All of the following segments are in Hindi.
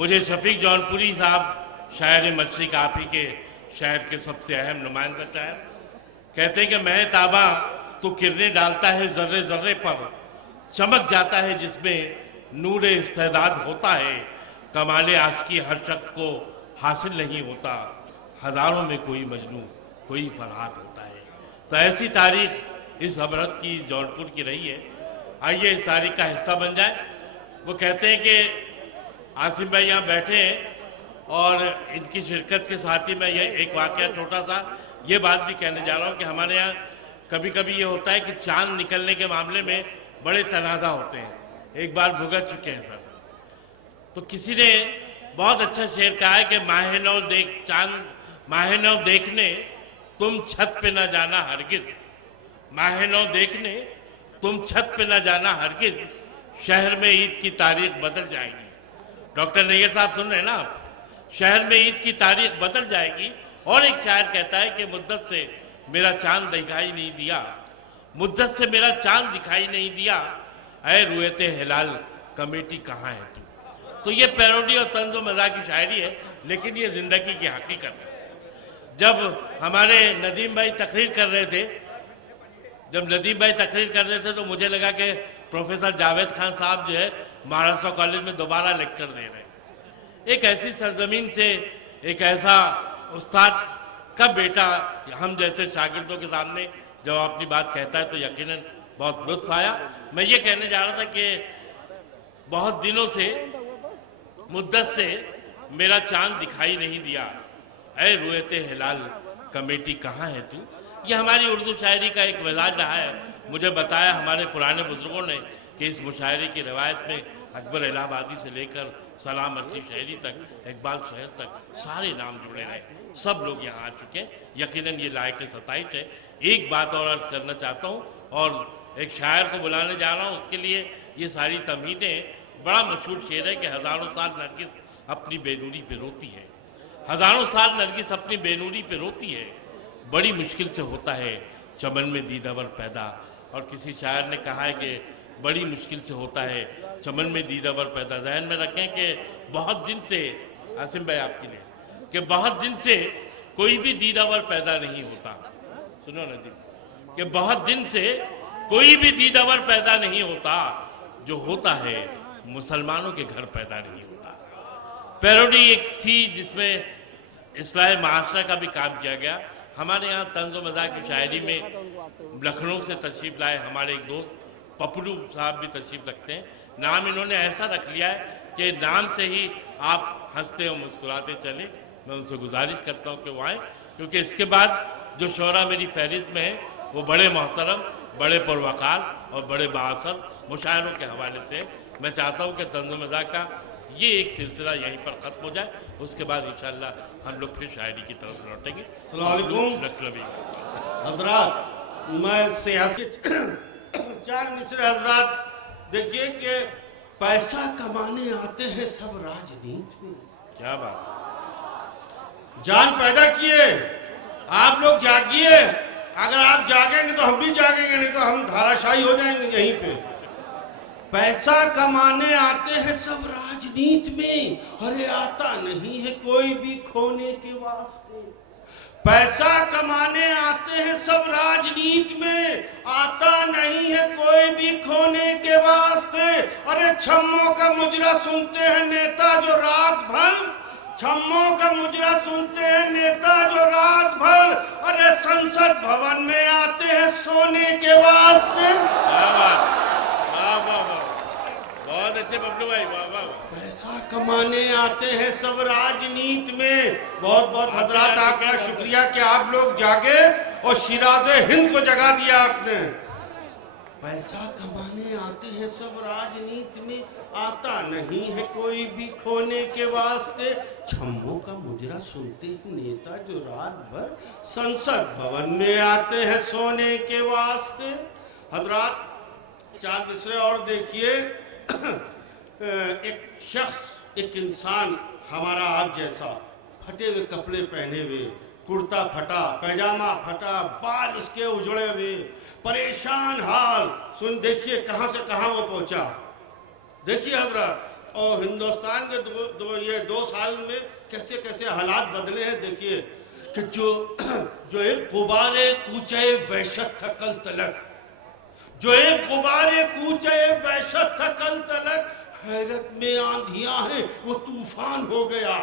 मुझे शफीक जौनपुरी साहब शायर मशरिक आप ही के शहर के सबसे अहम नुमाइंदा शायर कहते हैं कि मैं ताबा तो किरणें डालता है जर्रे जर्रे पर, चमक जाता है जिसमें नूर इस्तेदाद होता है, कमाले आशिकी हर शख्स को हासिल नहीं होता, हज़ारों में कोई मजनू कोई फरहाद होता है। तो ऐसी तारीख इस हबरत की जौनपुर की रही है। आइए इस तारीख का हिस्सा बन जाए। वो कहते हैं कि आसिम भाई यहाँ बैठे हैं और इनकी शिरकत के साथ ही मैं ये एक वाक़या छोटा सा ये बात भी कहने जा रहा हूँ कि हमारे यहाँ कभी कभी ये होता है कि चांद निकलने के मामले में बड़े तनाज़ा होते हैं। एक बार भुगत चुके हैं सर। तो किसी ने बहुत अच्छा शेर कहा है कि माहे नौ देखने तुम छत पे ना जाना हरगिज, माहे नौ देखने तुम छत पे ना जाना हरगिज, शहर में ईद की तारीख बदल जाएगी। डॉक्टर नैयर साहब सुन रहे हैं ना आप? शहर में ईद की तारीख बदल जाएगी। और एक शायर कहता है कि मुद्दत से मेरा चांद दिखाई नहीं दिया, मुद्दत से मेरा चांद दिखाई नहीं दिया, ऐ रुएते हिलाल कमेटी कहाँ है तू। तो ये पैरोडी और तंज व मज़ाक की शायरी है, लेकिन ये जिंदगी की हकीकत है। जब हमारे नदीम भाई तकरीर कर रहे थे, तो मुझे लगा कि प्रोफेसर जावेद खान साहब जो है महाराष्ट्र कॉलेज में दोबारा लेक्चर दे रहे हैं। एक ऐसी सरजमीन से एक ऐसा उस्ताद का बेटा हम जैसे शागिर्दों के सामने जब अपनी बात कहता है तो यकीनन बहुत लुत्फ आया। मैं ये कहने जा रहा था कि बहुत दिनों से मुद्दत से मेरा चांद दिखाई नहीं दिया, ऐ रुएते हिलाल कमेटी कहाँ है तू। ये हमारी उर्दू शायरी का एक मिजाज रहा है। मुझे बताया हमारे पुराने बुजुर्गों ने कि इस मुशायरे की रवायत में अकबर इलाहाबादी से लेकर सलाम अर्शी शहरी तक, इकबाल सैयद तक सारे नाम जुड़े रहे। सब लोग यहाँ आ चुके हैं। यकीनन ये लायक 27 है। एक बात और अर्ज करना चाहता हूँ और एक शायर को बुलाने जा रहा हूँ, उसके लिए ये सारी तमहीदें। बड़ा मशहूर शेर है कि हज़ारों साल नरगिस अपनी बेनूरी पे रोती है, हज़ारों साल नरगिस अपनी बेनूरी पे रोती है, बड़ी मुश्किल से होता है चमन में दीदावर पैदा। और किसी शायर ने कहा है कि बड़ी मुश्किल से होता है चमन में दीदावर पैदा। जहन में रखें कि बहुत दिन से, आसिम भाई आपकी ने, कि बहुत दिन से कोई भी दीदावर पैदा नहीं होता। सुनो नदीम, कि बहुत दिन से कोई भी दीदावर पैदा नहीं होता, जो होता है मुसलमानों के घर पैदा नहीं होता। पैरोडी एक थी जिसमें इस्लाह माशरा का भी काम किया गया। हमारे यहाँ तंज़ व मज़ाक की शायरी में लखनऊ से तशरीफ़ लाए हमारे एक दोस्त पपलू साहब भी तशरीफ़ रखते हैं। नाम इन्होंने ऐसा रख लिया है कि नाम से ही आप हंसते और मुस्कुराते चले। मैं उनसे गुजारिश करता हूँ कि वो आएँ, क्योंकि इसके बाद जो शोरा मेरी फहरिस्त में है वो बड़े मोहतरम, बड़े पुरवकार और बड़े बाअसर मुशायरों के हवाले से। मैं चाहता हूँ कि तंज़ व मज़ाक का ये एक सिलसिला यहीं पर ख़त्म हो जाए, उसके बाद इंशाअल्लाह हम लोग फिर शायरी की तरफ लौटेंगे। अस्सलाम वालेकुम हज़रात, मैं सियासी चार मिसरे हज़रात। देखिए कि पैसा कमाने आते हैं सब राजनीति में। क्या बात, जान पैदा किए, आप लोग जागिए। अगर आप जागेंगे तो हम भी जागेंगे, नहीं तो हम धाराशायी हो जाएंगे यहीं पे। पैसा कमाने आते हैं सब राजनीति में, अरे आता नहीं है कोई भी खोने के वास्ते। पैसा कमाने आते हैं सब राजनीति में, आता नहीं है कोई भी खोने के वास्ते। अरे छम्मों का मुजरा सुनते हैं नेता जो रात भर, छम्मों का मुजरा सुनते हैं नेता जो रात भर, अरे संसद भवन में आते हैं सोने के वास्ते। बहुत अच्छे बबलू भाई, वाह वाह। पैसा कमाने आते हैं सब राजनीति में। बहुत बहुत हजरात आपका शुक्रिया कि आप लोग जागे और शिराज़े हिंद को जगा दिया आपने। पैसा कमाने आते हैं सब राजनीति में, आता नहीं है कोई भी खोने के वास्ते। छम्मों का मुजरा सुनते हैं नेता जो रात भर, संसद भवन में आते हैं सोने के वास्ते। हजरात चार मिसरे और देखिए। एक शख्स, एक इंसान हमारा आप जैसा, फटे हुए कपड़े पहने हुए, कुर्ता फटा, पैजामा फटा, बाल उसके उजड़े हुए, परेशान हाल। सुन देखिए कहाँ से कहाँ वो पहुंचा। देखिए हजरत, और हिंदुस्तान के ये 2 साल में कैसे कैसे हालात बदले हैं देखिए कि जो एक गुबारे कूचे वहशत था कल तलक, जो एक गुबारे कूचे वहशत था कल तलक, हैरत में आंधियां हैं वो तूफान हो गया।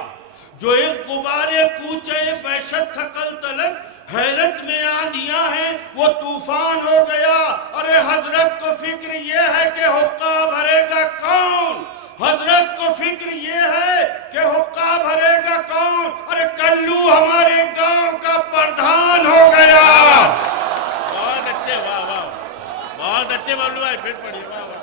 जो एक गुबारे कूचे वहशत था कल तलक, हैरत में आंधियां हैं वो तूफान हो गया। अरे हजरत को फिक्र ये है कि हुक्का भरेगा कौन, हजरत को फिक्र ये है कि हुक्का भरेगा कौन। अरे कल्लू हमारे गांव का प्रधान हो गया। बहुत अच्छे, वाह वाह, बहुत अच्छे बबलू भाई, फिर पढ़िए, वाह वाह।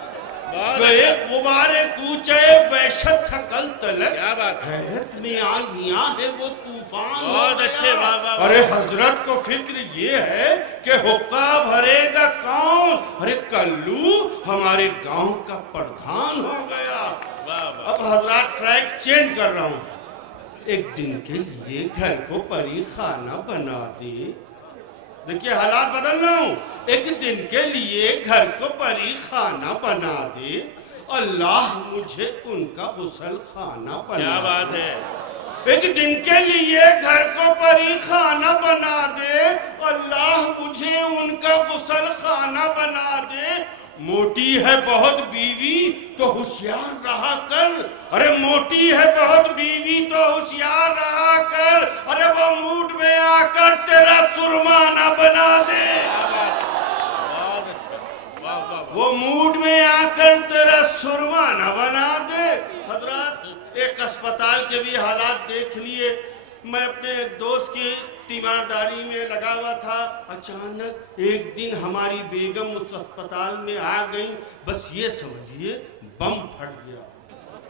जो एक गुबारे कूचे वहशत था कल तलक, क्या बात है, हैरत में आंधियां है वो तूफान हो बहुत गया। अच्छे, वाह वाह। अरे हजरत को फिक्र ये है कि हुक्का भरेगा कौन। अरे कल्लू हमारे गांव का प्रधान हो गया। वाह वाह। अब हजरत ट्रैक चेंज कर रहा हूं। एक दिन के लिए घर को परी खाना बना दे। देखिए हालात बदल रहा हूं। एक दिन के लिए घर को परी खाना बना दे, अल्लाह मुझे उनका गुसल खाना बना क्या दे। बात है। एक दिन के लिए घर को परी खाना बना दे, अल्लाह मुझे उनका गुसल खाना बना दे। मोटी है बहुत बीवी तो होशियार रहा कर। अरे मोटी है बहुत बीवी तो होशियार रहा कर। अरे वो मूड में आकर तेरा सुरमा ना बना दे। बहुत अच्छा, वाह वाह। वो मूड में आकर तेरा सुरमा ना बना दे। हजरत एक अस्पताल के भी हालात देख लिए। मैं अपने एक दोस्त की तीमारदारी में लगा हुआ था। अचानक एक दिन हमारी बेगम उस अस्पताल में आ गई। बस ये समझिए बम फट गया।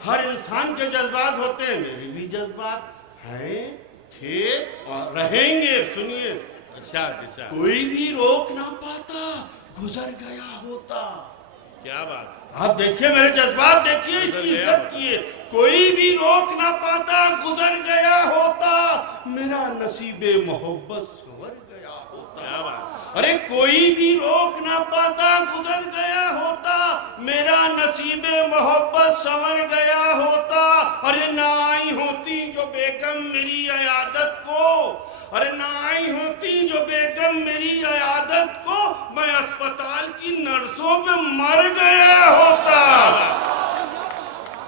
हर इंसान के जज्बात होते हैं, मेरे भी जज्बात हैं, थे और रहेंगे। सुनिए, अच्छा, कोई भी रोक ना पाता, गुजर गया होता। क्या बात। आप देखिए मेरे जज्बात देखिए, इसकी इज्जत किए। कोई भी रोक ना पाता, गुजर गया होता। मेरा नसीबे मोहब्बत संवर गया होता। क्या बात। अरे कोई भी रोक ना पाता, गुजर गया होता। मेरा नसीबे मोहब्बत संवर गया होता। अरे ना आई होती जो बेगम मेरी अयादत को, अरे ना आई होती जो बेगम मेरी अयादत को, मैं अस्पताल की नर्सों पे मर गया होता।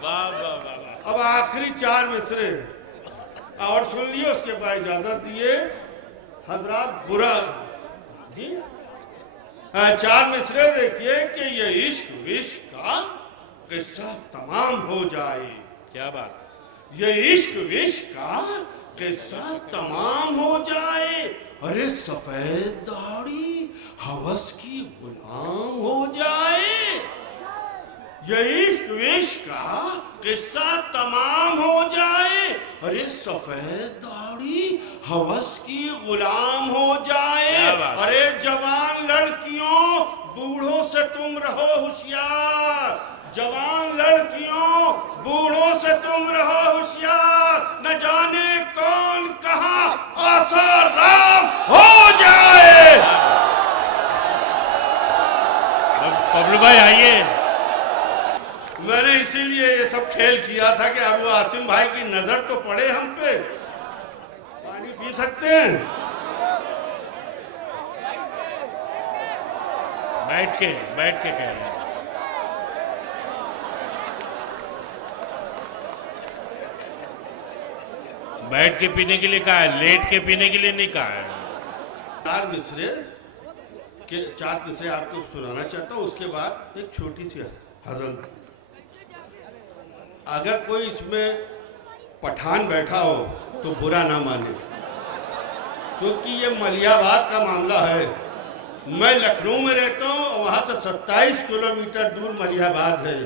वाह वाह वाह। अब आखिरी 4 मिसरे और सुन लिए, उसके बाद इजाजत दिए हजरत। बुरा जी 4 मिसरे देखिए कि ये इश्क विश्क का किस्सा तमाम हो जाए। क्या बात। ये इश्क विश्क का किस्सा तमाम हो जाए। अरे सफेद दाढ़ी हवस की गुलाम हो जाए। ये इश्क विश्क का किस्सा तमाम हो जाए। अरे सफेद दाढ़ी हवस की गुलाम हो जाए। अरे जवान लड़कियों बूढ़ों से तुम रहो होशियार। जवान लड़कियों बूढ़ों से तुम रहो होशियार। न जाने कौन कहां आसाराम हो जाए। बबलू भाई आइए। मैंने इसीलिए ये सब खेल किया था कि अब वो आसिम भाई की नजर तो पड़े हम पे। पानी पी सकते हैं? बैठ के कह रहे हैं। बैठ के पीने के लिए कहा है, लेट के पीने के लिए नहीं कहा है। 4 मिसरे आपको सुनाना चाहता हूँ। उसके बाद एक छोटी सी हजल। अगर कोई इसमें पठान बैठा हो तो बुरा ना माने, क्योंकि ये मलियाबाद का मामला है। मैं लखनऊ में रहता हूँ, वहाँ से 27 किलोमीटर दूर मलियाबाद है।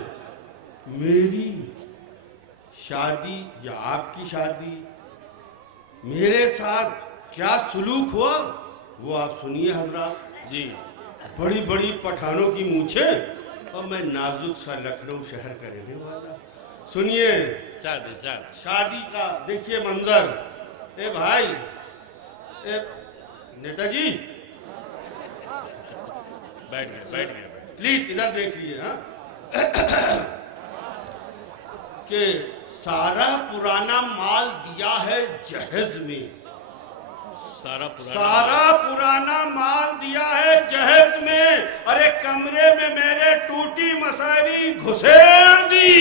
मेरी शादी या आपकी शादी, मेरे साथ क्या सुलूक हुआ वो आप सुनिए हजरात जी। बड़ी बड़ी पठानों की मूछें और मैं नाजुक सा लखनऊ शहर का रहने वाला। सुनिए शादी का देखिए मंजर। ए भाई, ए नेताजी, बैठ गए। प्लीज इधर देख लीजिए। हाँ कि सारा पुराना माल दिया है जहेज में, सारा पुराना माल दिया है जहेज में। अरे कमरे में मेरे टूटी मसहरी घुसेड़ दी।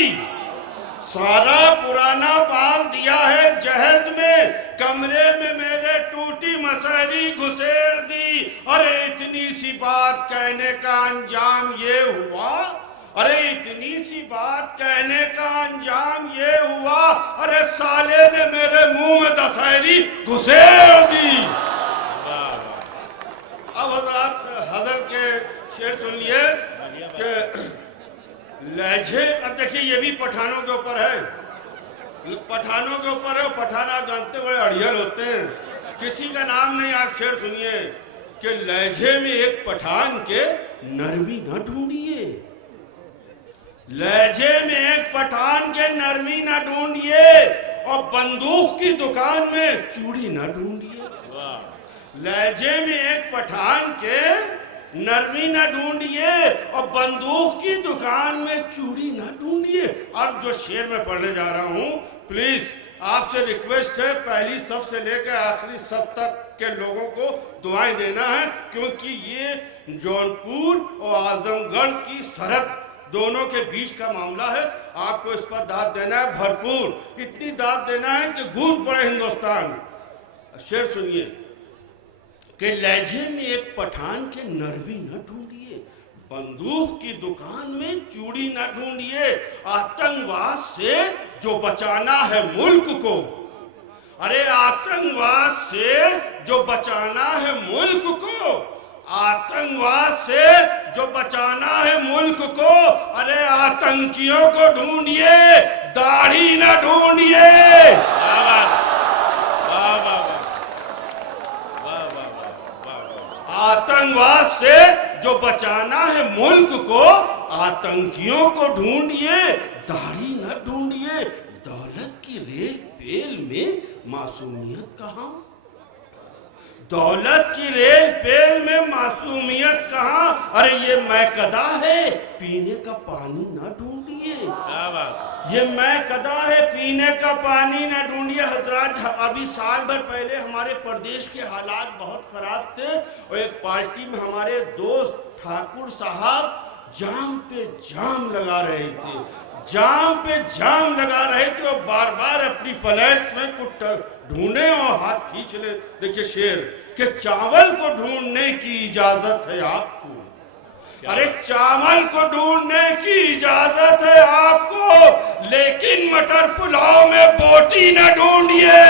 सारा पुराना माल दिया है जहेज में, कमरे में मेरे टूटी मसहरी घुसेड़ दी। अरे इतनी सी बात कहने का अंजाम ये हुआ, अरे इतनी सी बात कहने का अंजाम ये हुआ, अरे साले ने मेरे मुंह में दशहरी घुसेड़ दी। अब हजरात हजर के शेर सुनिए कि लहजे, अब देखिए ये भी पठानों के ऊपर है, पठानों के ऊपर है। पठान आप जानते बड़े अड़ियल होते हैं, किसी का नाम नहीं। आप शेर सुनिए कि लहजे में एक पठान के नरमी न ढूंढिए, लहजे में एक पठान के नरमी न ढूंढिए, और बंदूक की दुकान में चूड़ी न ढूंढिए। लहजे में एक पठान के नरमी न ढूंढिए, और बंदूक की दुकान में चूड़ी न ढूंढिए। अब जो शेर में पढ़ने जा रहा हूं, प्लीज आपसे रिक्वेस्ट है, पहली सफ से लेकर आखिरी सफ तक के लोगों को दुआएं देना है, क्योंकि ये जौनपुर और आजमगढ़ की सरहद दोनों के बीच का मामला है। आपको इस पर दाद देना है भरपूर, इतनी दाद देना है कि गूंज पड़े हिंदुस्तान। शेर सुनिए कि लहजे में एक पठान के नरमी न ढूंढिए, बंदूक की दुकान में चूड़ी न ढूंढिए। आतंकवाद से जो बचाना है मुल्क को, अरे आतंकवाद से जो बचाना है मुल्क को, आतंकवाद से जो बचाना है मुल्क को, अरे आतंकियों को ढूंढिए, दाढ़ी न ढूंढिए। आतंकवाद से जो बचाना है मुल्क को, आतंकियों को ढूंढिए, दाढ़ी न ढूंढिए। दौलत की रेल पेल में मासूमियत कहाँ, दौलत की रेल पेल में मासूमियत कहाँ। अरे ये मैकदा है, पीने का पानी न ढूंढिए, ये मैकदा है, पीने का पानी न ढूंढिए। हजरात अभी साल भर पहले हमारे प्रदेश के हालात बहुत खराब थे, और एक पार्टी में हमारे दोस्त ठाकुर साहब जाम पे जाम लगा रहे थे, जाम पे जाम लगा रहे थे, और बार बार अपनी प्लेट में कुछ ढूंढे और हाथ खींच ले। देखिए शेर कि चावल को ढूंढने की इजाजत है आपको, अरे चावल को ढूंढने की इजाजत है आपको, लेकिन मटर पुलाव में बोटी न ढूंढिए।